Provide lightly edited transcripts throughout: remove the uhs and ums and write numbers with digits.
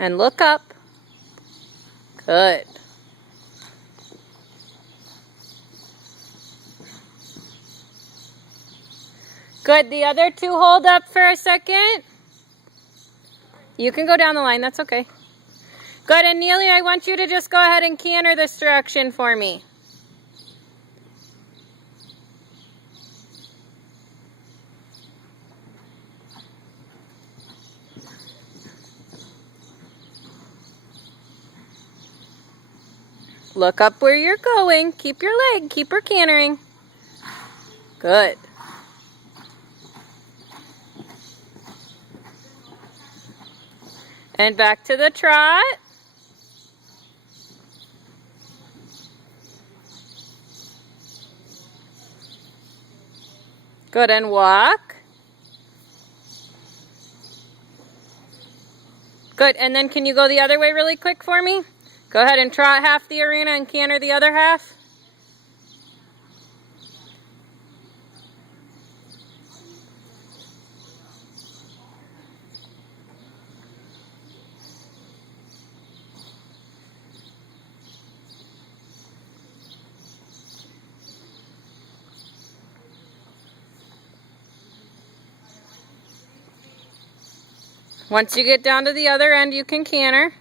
And look up. Good. Good. The other two hold up for a second. You can go down the line. That's okay. Good. And Neely, I want you to just go ahead and canter this direction for me. Look up where you're going. Keep your leg. Keep her cantering. Good. And back to the trot. Good, and walk. Good, and then can you go the other way really quick for me? Go ahead and trot half the arena and canter the other half. Once you get down to the other end, you can canter.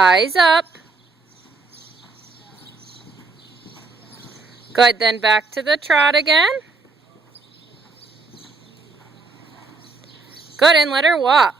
Eyes up. Good, then back to the trot again. Good, and let her walk.